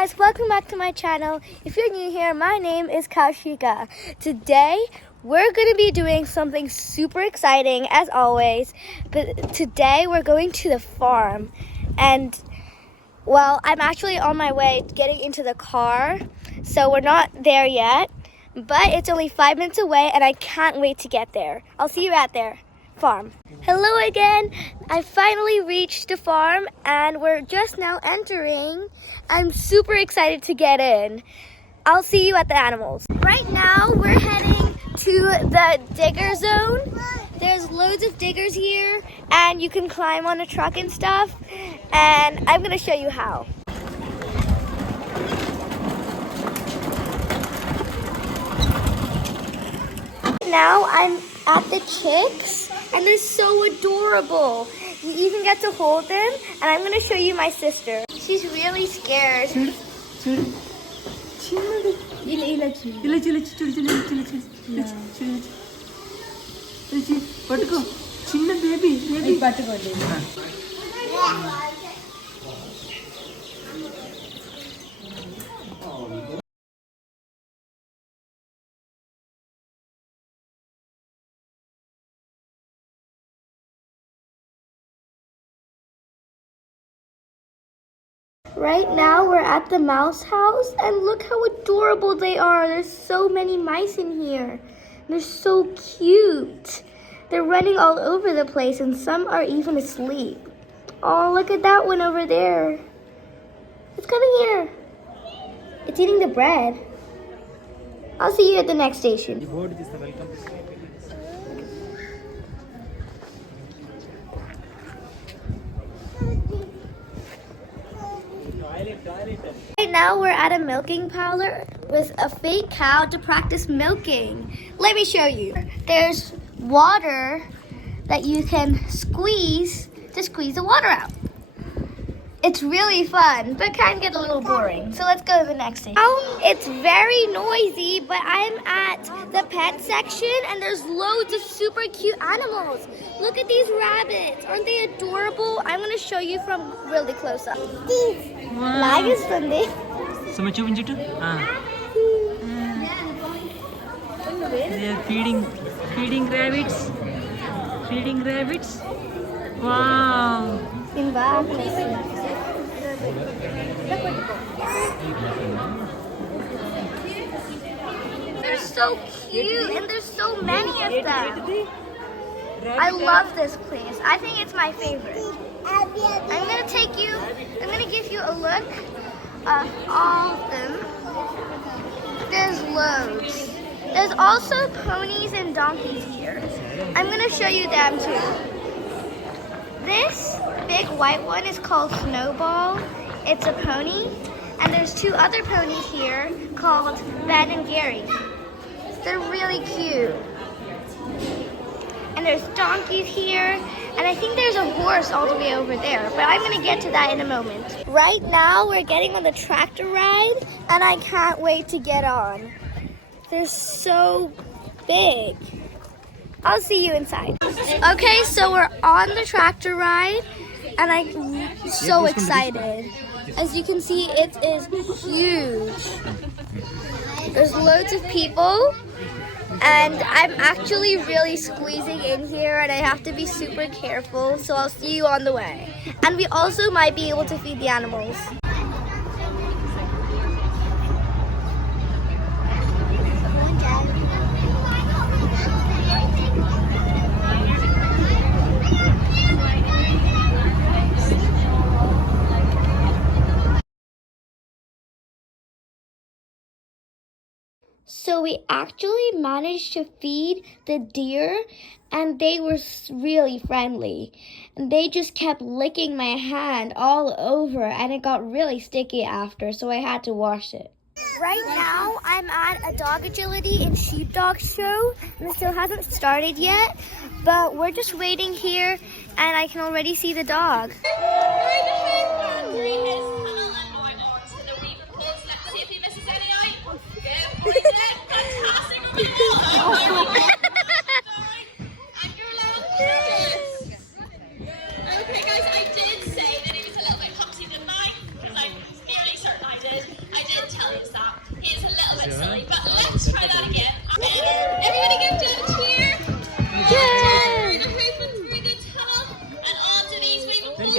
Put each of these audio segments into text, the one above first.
guys, welcome back to my channel. If you're new here, my name is Kaushika. Today, we're going to be doing something super exciting as always. But today, we're going to the farm. And, well, I'm actually on my way getting into the car. So we're not there yet. But it's only 5 minutes away and I can't wait to get there. I'll see you at their farm. Hello again. I finally reached the farm and we're just now entering. I'm super excited to get in. I'll see you at the animals. Right now we're heading to the digger zone. There's loads of diggers here and you can climb on a truck and stuff. And I'm gonna show you how. Now I'm at the chicks and they're so adorable. You even get to hold them and I'm going to show you my sister. She's really scared. Right now we're at the mouse house and look how adorable they are. There's so many mice in here. They're so cute. They're running all over the place and some are even asleep. Oh, look at that one over there. It's coming here. It's eating the bread. I'll see you at the next station. Right now we're at a milking parlor with a fake cow to practice milking. Let me show you. There's water that you can squeeze to squeeze the water out. It's really fun, but can get a little boring. So let's go to the next thing. It's very noisy, but I'm at the pet section and there's loads of super cute animals. Look at these rabbits. Aren't they adorable? I'm going to show you from really close up. They are feeding rabbits. Feeding rabbits. Wow. They're so cute and there's so many of them. I love this place. I think it's my favorite. I'm going to give you a look of all of them. There's loads. There's also ponies and donkeys here. I'm going to show you them too. This big white one is called Snowball. It's a pony. And there's two other ponies here called Ben and Gary. They're really cute. And there's donkeys here. And I think there's a horse all the way over there. But I'm going to get to that in a moment. Right now we're getting on the tractor ride. And I can't wait to get on. They're so big. I'll see you inside. Okay, so we're on the tractor ride, and I'm so excited. As you can see, it is huge. There's loads of people, and I'm actually really squeezing in here, and I have to be super careful, so I'll see you on the way. And we also might be able to feed the animals. So we actually managed to feed the deer and they were really friendly. And they just kept licking my hand all over and it got really sticky after, so I had to wash it. Right now I'm at a dog agility and sheepdog show and it still hasn't started yet, but we're just waiting here and I can already see the dog. Okay guys, I did say that he was a little bit clumsy than mine, because I'm fairly certain I did. acknowledge that. It's a little bit silly, but let's try that again. Everybody give Jen a cheer. Yay! Through the tunnel and onto these swimming pools.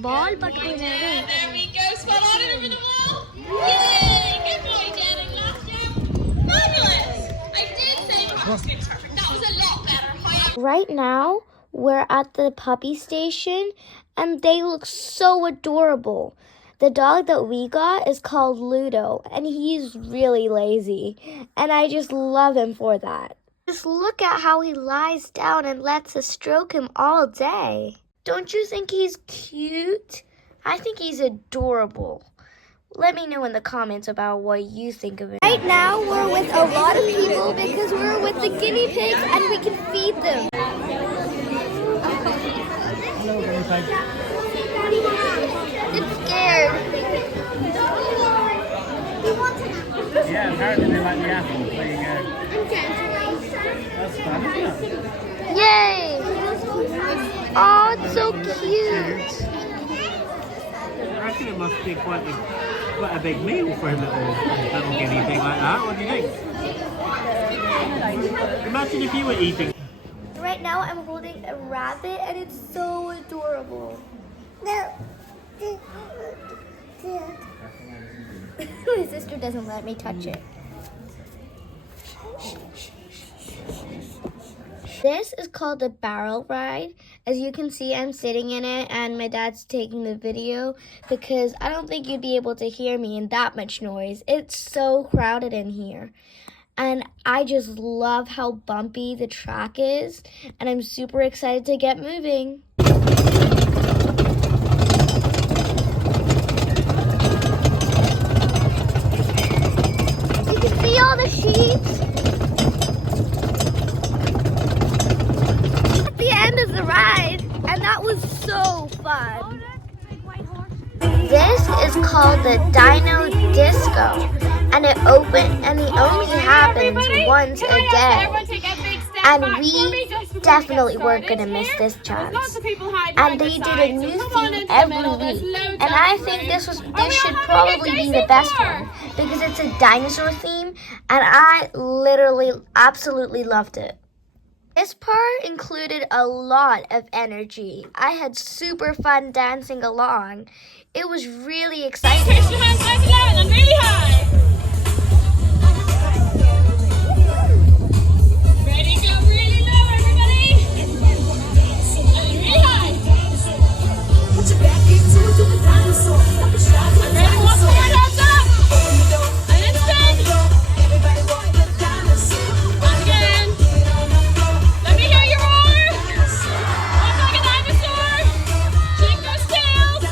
Ball पटको जाएगा. There we go. Spot on over the wall. Yay! Good boy, Jen. And last jump. Fabulous. I did say my was perfect. That was a lot better. Right now, we're at the puppy station, and they look so adorable. The dog that we got is called Ludo, and he's really lazy, and I just love him for that. Just look at how he lies down and lets us stroke him all day. Don't you think he's cute? I think he's adorable. Let me know in the comments about what you think of it. Right now, we're with a lot of people because we're with the guinea pigs and we can feed them. It's scared. Yeah, apparently they like the apple. There you go. That's fun, isn't it? Yay! Oh, it's so cute. I reckon it must be quite a big meal for a little guinea pig like that. What do you think? Imagine if you were eating. Right now, I'm holding a rabbit, and it's so adorable. No. My sister doesn't let me touch it. This is called the barrel ride. As you can see, I'm sitting in it and my dad's taking the video because I don't think you'd be able to hear me in that much noise. It's so crowded in here. And I just love how bumpy the track is, and I'm super excited to get moving. You can see all the sheep. At the end of the ride, and that was so fun. This is called the Dino Disco, and it only happens once a day. And we definitely weren't gonna miss this chance. And they did a new theme every week, and I think this should probably be the best one because it's a dinosaur theme, and I literally absolutely loved it. This part included a lot of energy. I had super fun dancing along. It was really exciting. Push your hands nice and loud and really high. Ready, go really low, everybody. And really high. Put your back into it, do the dinosaur. And ready, walk forward, hands up. And then spin. And again. Let me hear you roar. Walk like a dinosaur. Shake those tails.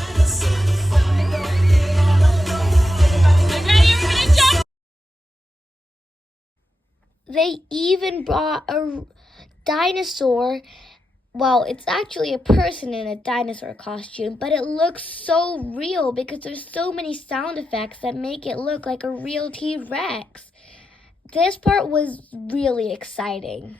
They even brought a dinosaur. Well, it's actually a person in a dinosaur costume, but it looks so real because there's so many sound effects that make it look like a real T-Rex. This part was really exciting.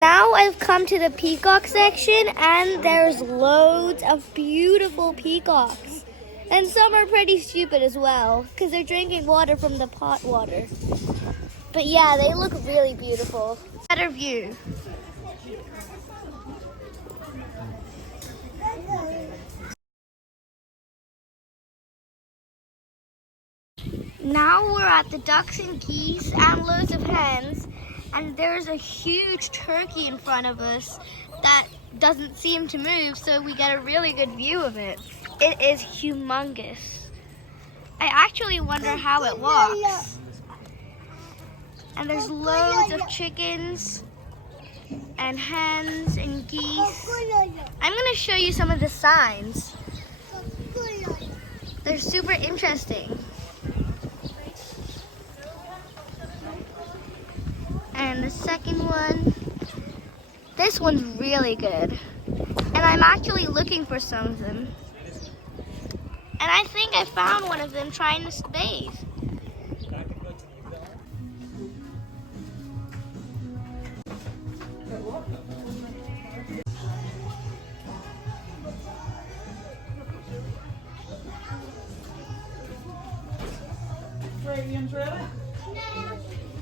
Now I've come to the peacock section, and there's loads of beautiful peacocks. And some are pretty stupid as well because they're drinking water from the pot water. But yeah, they look really beautiful. Better view. Now we're at the ducks and geese and loads of hens, and there's a huge turkey in front of us that doesn't seem to move, so we get a really good view of it. It is humongous. I actually wonder how it walks. And there's loads of chickens and hens and geese. I'm going to show you some of the signs. They're super interesting. And the second one, this one's really good. And I'm actually looking for some of them. And I think I found one of them trying to bathe. afraid, Ian's ready?